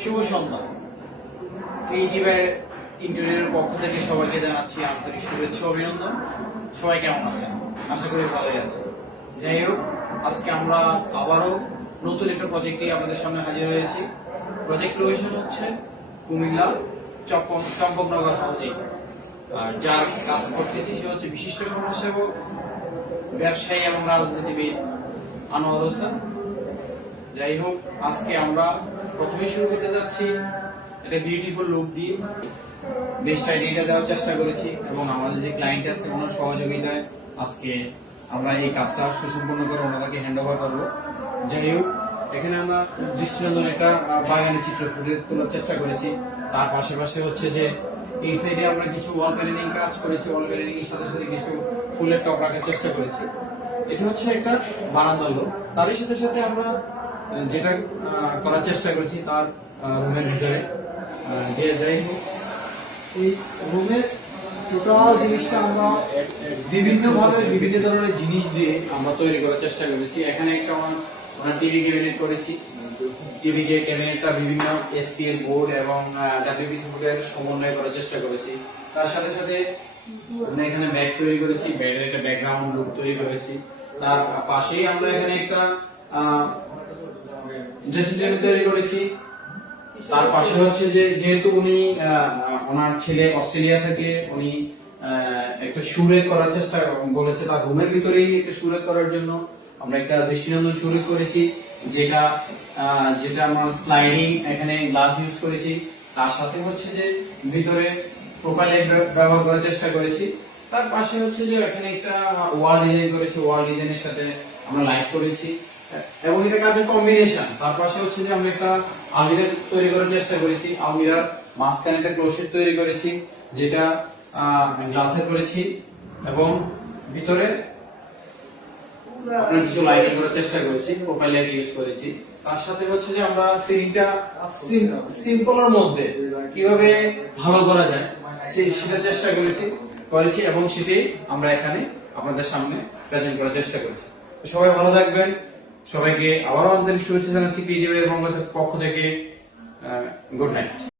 শুভ সন্ধ্যা। ক্রিয়েটিভের ইন্টেরিয়রের পক্ষ থেকে সবাইকে জানাচ্ছি আন্তরিক শুভেচ্ছা অভিনন্দন। সবাই কেমন আছেন? আশা করি ভালোই আছেন। যাই হোক, আজকে আমরা আবারও নতুন একটা প্রজেক্ট নিয়ে আপনাদের সামনে হাজির হয়েছি। প্রজেক্ট লোকেশন হচ্ছে কুমিল্লা চম্পকনগর হাউজিং। আর যার কাজ করতেছি সে হচ্ছে বিশিষ্ট সমাজসেবক, ব্যবসায়ী এবং রাজনীতিবিদ আনোয়ার হোসেন। যাই হোক, আজকে আমরা প্রথমে শুরু করতে যাচ্ছি একটা বিউটিফুল লুক দিয়ে। বেস্ট আইডিয়াটা দেওয়ার চেষ্টা করেছি এবং আমাদের যে ক্লায়েন্ট আছে ওনার সহযোগিতায় আজকে আমরা এই কাজটা সুসম্পন্ন করে ওনাদেরকে হ্যান্ড ওভার করবো। যাই হোক, এখানে আমরা দৃষ্টিনন্দন একটা বাগানের চিত্র ফুটে তোলার চেষ্টা করেছি। তার পাশাপাশি হচ্ছে যে এই সাইডে আমরা কিছু ওয়াল প্যানেলিং কাজ করেছি। ওয়াল প্যানেলিং এর সাথে সাথে কিছু ফুলের টপ রাখার চেষ্টা করেছি। এটা হচ্ছে একটা বারান্দার লুক। তারই সাথে সাথে আমরা যেটা করার চেষ্টা করেছি তার রুমের ভিতরে যাই হোক, এই রুমের টোটাল জিনিসটা আমরা বিভিন্ন ভাবে বিভিন্ন ধরনের জিনিস দিয়ে আমরা তৈরি করার চেষ্টা করেছি। এখানে একটা আমরা টিভি ক্যাবিনেট করেছি। টিভি ক্যাবিনেটটা বিভিন্ন এসপিএল বোর্ড এবং ডাব্লিউপিসি বোর্ডের সমন্বয় করার চেষ্টা করেছি। তার সাথে সাথে আমরা এখানে ব্যাগ তৈরি করেছি, ব্যাগের একটা ব্যাকগ্রাউন্ড লুক তৈরি করেছি। তার পাশেই আমরা এখানে একটা ড্রেসিং টেবিল তৈরি করেছি। তার পাশে হচ্ছে যে যেহেতু উনি ওনার ছেলে অস্ট্রেলিয়া থেকে উনি একটা সুরেক করার চেষ্টা বলেছে, তার রুমের ভিতরেই একটা সুরেক করার জন্য আমরা একটা দৃষ্টিনন্দন সুরেক করেছি, যেটা যেটা আমরা স্লাইডিং এখানে গ্লাস ইউজ করেছি। তার সাথে হচ্ছে যে ভিতরে প্রোফাইল লাইট ব্যবহার করার চেষ্টা করেছি। তার পাশে হচ্ছে যে এখানে একটা ওয়াল ডিজাইন করেছি। ওয়াল ডিজাইনের সাথে আমরা লাইট করেছি এবং এটা কাজের কম্বিনেশন। তার পাশে হচ্ছে যে আমরা একটা আলমিরা তৈরি করার চেষ্টা করেছি। আলমিরার মাঝখানে একটা ক্লোজেট তৈরি করেছি, যেটা গ্লাসের করেছি এবং ভিতরে আমরা কিছু লাইটিং করার চেষ্টা করেছি, প্রোফাইল লাইট ইউজ করেছি। তার সাথে হচ্ছে যে আমরা সিলিংটা সিম্পলের মধ্যে কিভাবে ভালো করা যায় সেটা চেষ্টা করেছি এবং সেটাই আমরা এখানে আপনাদের সামনে প্রেজেন্ট করার চেষ্টা করেছি। সবাই ভালো থাকবেন। সবাইকে আবারও আন্তরিক শুভেচ্ছা জানাচ্ছি ক্রিয়েটিভ এর পক্ষ থেকে। Good night.